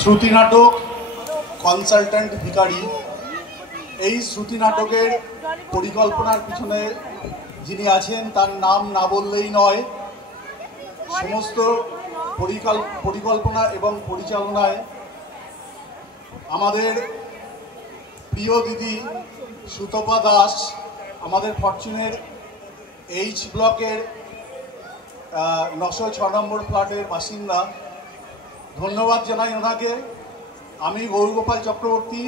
শ্রুতি নাটক কনসালট্যান্ট ভিখারি। এই শ্রুতি নাটকের পরিকল্পনার পিছনে যিনি আছেন তার নাম না বললেই নয়। সমস্ত পরিকল্পনা এবং পরিচালনায় আমাদের প্রিয় দিদি সুতপা দাস, আমাদের ফরচুনের এইচ ব্লকের 906 নম্বর ফ্ল্যাটের বাসিন্দা। ধন্যবাদ জানাই ওনাকে। আমি গৌরগোপাল চক্রবর্তী।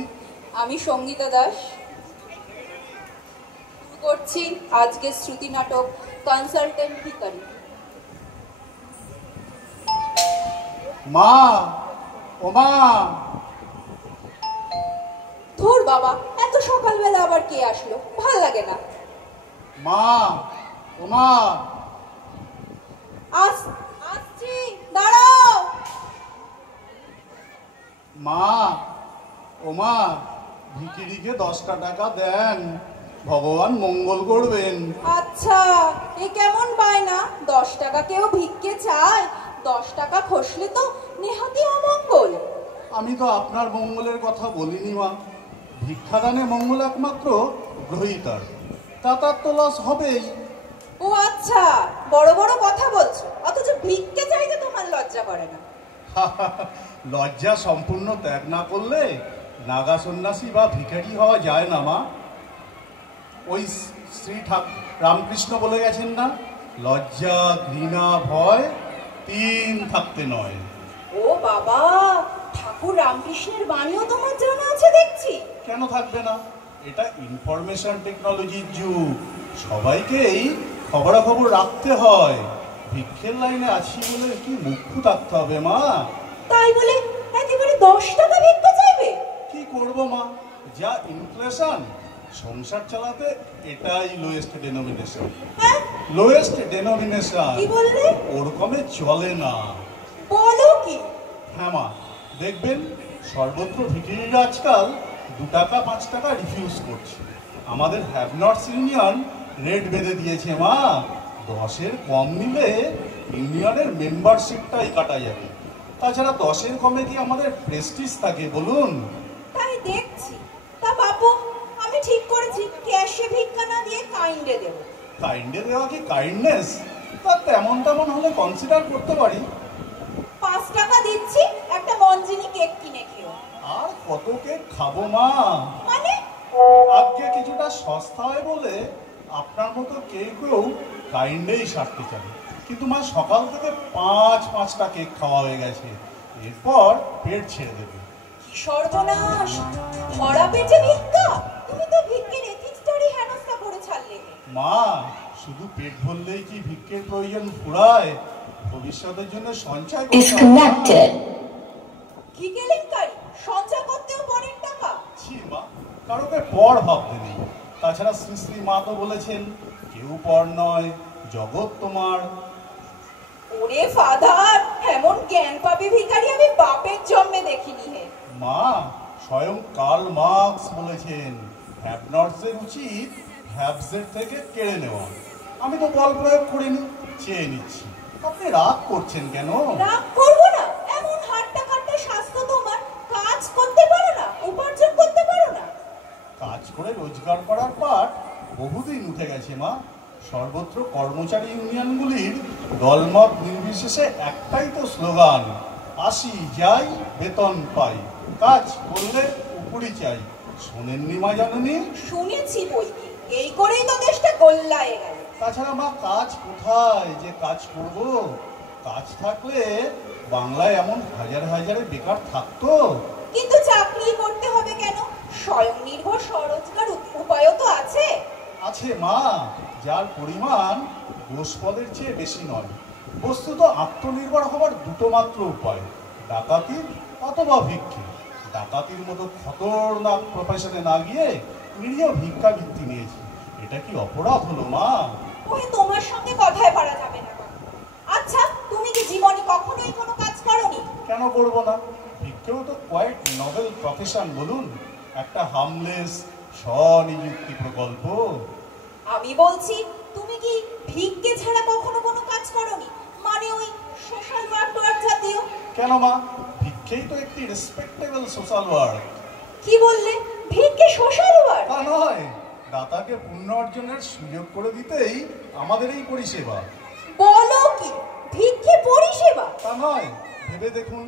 আমি সঙ্গীতা দাস। শুরু করছি আজকে শ্রুতি নাটক কনসালটেন্ট ভিখারি। মা, ও মা। ধুর বাবা, এত সকালবেলা আবার কে আসলো, ভাল লাগে না। মা, ও মা। আসছি, দাঁড়াও। মা, ও মা, ভিখিরিকে 10টা টাকা দেন, ভগবান মঙ্গল করবেন। আচ্ছা, এ কেমন বায়না? 10 টাকা কেউ ভিক্ষে চায়? 10 টাকা খসলে তো নেহাতি অমঙ্গল। আমি তো আপনার মঙ্গলের কথা বলিনি মা। ভিক্ষাদানে মঙ্গল একমাত্র গ্রহীতার, তার তো লস হবেই। ও আচ্ছা, বড় বড় কথা বলছো, অথচ ভিক্ষে চাইতে তোমার লজ্জা করে না? লজ্জা সম্পূর্ণ ত্যাগ না করলে নাগা সন্ন্যাসী বা ভিখারি হওয়া যায় না মা। ওই শ্রী রামকৃষ্ণ বলে গেছেন না, লজ্জা ঘৃণা ভয় 3 থাকতে নয়। ও বাবা, ঠাকুর রামকৃষ্ণের বাণীও তোমার জানা আছে দেখছি। কেন থাকবে না? এটা ইনফরমেশন টেকনোলজির যুগ, সবাইকেই খবরাখবর রাখতে হয়। ভিক্ষের লাইনে আছি বলে কি মুখ থাকতে হবে মা? তাই বলে একেবারে 10 টাকা ভিক্ষা চাইবে? কি করব মা, যা ইনফ্লেশন, সংসার চালাতে এটাই লোয়েস্ট ডেনোমিনেশন। হ্যাঁ, লোয়েস্ট ডেনোমিনেশন। কি বললে? ওরকমে চলে না। বলো কি? হ্যাঁ মা, দেখবেন সর্বত্র ভিখিরিরা আজকাল 2 টাকা 5 টাকা রিফিউজ করছে। আমাদের হ্যাভনটস ইউনিয়ন রেট বেঁধে দিয়েছে মা, 10-এর কম নিলে ইউনিয়নের মেম্বারশিপটাই কাটা যাবে। তাছাড়া 10-এর কমে কি আমাদের প্রেস্টিজ থাকে বলুন? তাই দেখছি। তা বাপু, আমি ঠিক করেছি ক্যাশে ভিক্ষা না দিয়ে কাইন্ডে দেব। কাইন্ডে দেওয়া কি কাইন্ডনেস? তা তেমন হলে কনসিডার করতে পারি। 5 টাকা দিচ্ছি, একটা মঞ্জিনি কেক কিনে খেও। আর কত কেক খাবো মা? মানে আজকে কিছুটা সস্তা হয় বলে আপনার মতো কেউ কাইন্ডেই সারতে চান। কিন্তু মা, সকাল থেকে 5-5টা কেক খাওয়া হয়ে গেছে, এরপর পেট ছেড়ে দেবে। কি সর্বনাশ! ভরা পেটে ভিক্ষা? তুমি তো ভিক্ষের এথিক্সটারই হেনস্থা করে ছাড়লে। মা, শুধু পেট ভরলেই কি ভিক্ষের প্রয়োজন ফুরায়? ভবিষ্যতের জন্য সঞ্চয় করতে হবে। কি কেলেঙ্কারি! সঞ্চয় করতেও পরের টাকা? ছি মা, কারোকে পর ভাবতে নেই। তাছাড়া শ্রী শ্রী মা তো বলেছেন, কেউ পর নয়, জগৎ তোমার। ওরে ফাদার, এমন জ্ঞান পাবে ভিখারি আমি বাপের জন্মে দেখিনি হে। মা, স্বয়ং কার্ল মার্কস বলেছেন, হ্যাভনটসের উচিত হ্যাভসের থেকে কেড়ে নেওয়া। আমি তো বল প্রয়োগ করিনি, চেয়ে নিচ্ছি। আপনি রাগ করছেন কেন? রাগ করবো না? এমন হাট্টা কাট্টা স্বাস্থ্য তোমার, কাজ করতে পারো না, উপার্জন করতে পারো না। কাজ করে রোজগার করার পাট বহুদিন উঠে গেছে মা। সর্বত্র কর্মচারী ইউনিয়নগুলির দলমত নির্বিশেষে একটাই তো স্লোগান, আসি যাই বেতন পাই, কাজ করলে উপরি চাই। শোনেননি মা, জানেনি? শুনেছি বই কি, এই করেই তো দেশটা গোল্লায় গেল। তাছাড়া মা, কাজ কোথায় যে কাজ করব? কাজ থাকলে বাংলায় এমন হাজারে বেকার থাকতো। কিন্তু চাকরি করতে হবে কেন? স্বয়ং নির্ভর স্বরোজগার উপায়ও তো আছে। আছে মা, যার পরিমাণ গোষ্পদের চেয়ে বেশি নয়। বস্তুত আত্মনির্ভর হওয়ার 2টো মাত্র উপায়, ডাকাতি অথবা ভিক্ষে। ডাকাতির মতো খতরনাক প্রফেশনে না গিয়ে নিরীহ ভিক্ষাবৃত্তি নিয়েছি। এটা কি অপরাধ হলো মা? ওই তোমার সঙ্গে কথায় পারা যাবে না। আচ্ছা, তুমি কি জীবনে কখনোই কোনো কাজ করনি? কেন করবো না? ভিক্ষেও তো কোয়াইট নভেল প্রফেশন বলুন, একটা হামলেস স্বনিযুক্তি প্রকল্প। আমি বলছি, তুমি কি ভিক্ষে ছাড়া কখনো কোনো কাজ করনি? মানে ওই সোশ্যাল ওয়ার্ক জাতীয়? কেন মা, ভিক্ষে ভিক্ষেই তো একটি রেসপেক্টেবল সোশ্যাল ওয়ার্ক। কি বললে? ভিক্ষে সোশ্যাল ওয়ার্ক? তা নয়, দাতাকে পুণ্য অর্জনের সুযোগ করে দিতেই আমাদের এই পরিষেবা। বলো কি, ভিক্ষে পরিষেবা? তা নয়, ভেবে দেখুন,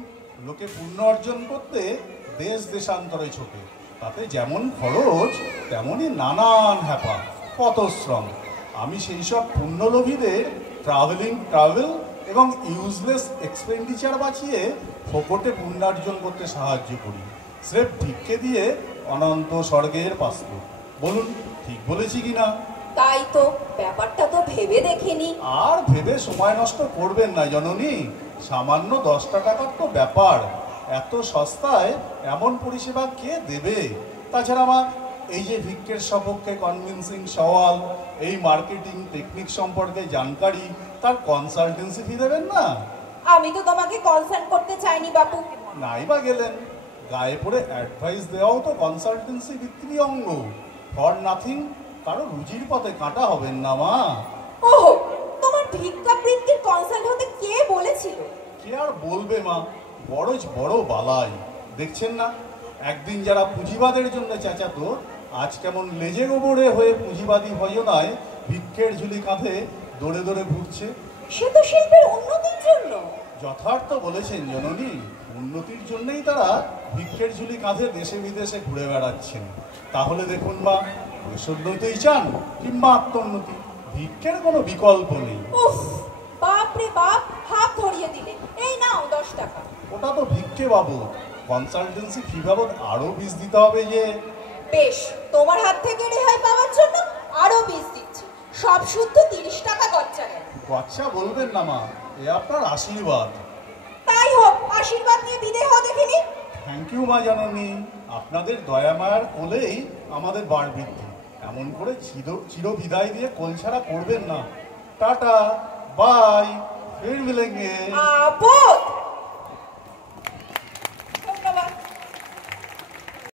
লোকে পুণ্য অর্জন করতে দেশ দেশান্তরে ছোটে, তাতে যেমন খরচ তেমনই নানান হ্যাপা, পথশ্রম। আমি সেই সব পুণ্যলোভীদের ট্রাভেল এবং ইউজলেস এক্সপেন্ডিচার বাঁচিয়ে ফোকটে পুণ্যার্জন করতে সাহায্য করি, স্রেফ ভিক্ষে দিয়ে অনন্ত স্বর্গের পাস্তুর। বলুন, ঠিক বলেছি কিনা? তাই তো, ব্যাপারটা তো ভেবে দেখিনি। আর ভেবে সময় নষ্ট করবেন না জননী, সামান্য 10 টাকার তো ব্যাপার, এত সস্তায় এমন পরিষেবা কে দেবে? তাছাড়া আমার এই যে ভিক্ষের সপক্ষে কনভিন্সিং সওয়াল, এই মার্কেটিং টেকনিক সম্পর্কে জানকারি, তার কনসালটেন্সি ফি দেবেন না? আমি তো তোমাকে কনসাল্ট করতে চাইনি বাপু। নাই বা গেলেন, গায়ে পড়ে অ্যাডভাইস দেওয়াও তো কনসালটেন্সি বিক্রি অঙ্গ। ফর নাথিং কারো রুজির পথে কাঁটা হবেন না মা। ওহো, তোমার ভিক্ষাবৃত্তির কনসাল্ট হতে কে বলেছিল? কে আর বলবে মা, বড় বালাই। দেখছেন না, একদিন যারা পুঁজিবাদের জন্য চেঁচাতো, আজ কেমন লেজে গোবরে হয়ে পুঁজিবাদী ভজনায় ভিক্ষের ঝুলি কাঁধে দৌড়ে দৌড়ে ঘুরছে। সে তো শিল্পের উন্নতির জন্য। যথার্থ বলেছেন জননী, উন্নতির জন্যই তারা ভিক্ষের ঝুলি কাঁধে দেশে বিদেশে ঘুরে বেড়াচ্ছেন। তাহলে দেখুন মা, দেশোন্নতিই চান কিংবা আত্মোন্নতি, ভিক্ষের কোনো বিকল্প নেই। উফ, বাপ রে বাপ, হাত ধরিয়ে দিলে। এই নাও 10 টাকা। ওটা তো ভিক্ষে বাবদ, কনসালটেন্সি ফি বাবদ আরো 20 দিতে হবে যে। বেশ, তোমার হাত থেকে রেহাই পাওয়ার জন্য আরো 20 দিচ্ছি। সব শুদ্ধ 30 টাকা গচ্চা গেল। গচ্চা বলবেন না মা, এ আপনার আশীর্বাদ। তাই হোক, আশীর্বাদ নিয়ে বিদায় হও দেখিনি। থ্যাংক ইউ মা জননী, আপনাদের দয়া মায়ার কোলেই আমাদের বার বৃদ্ধি। এমন করে চির বিদায় দিয়ে কোল ছাড়া করবেন না। টাটা, বাই, ফির মিলেঙ্গে। আপো।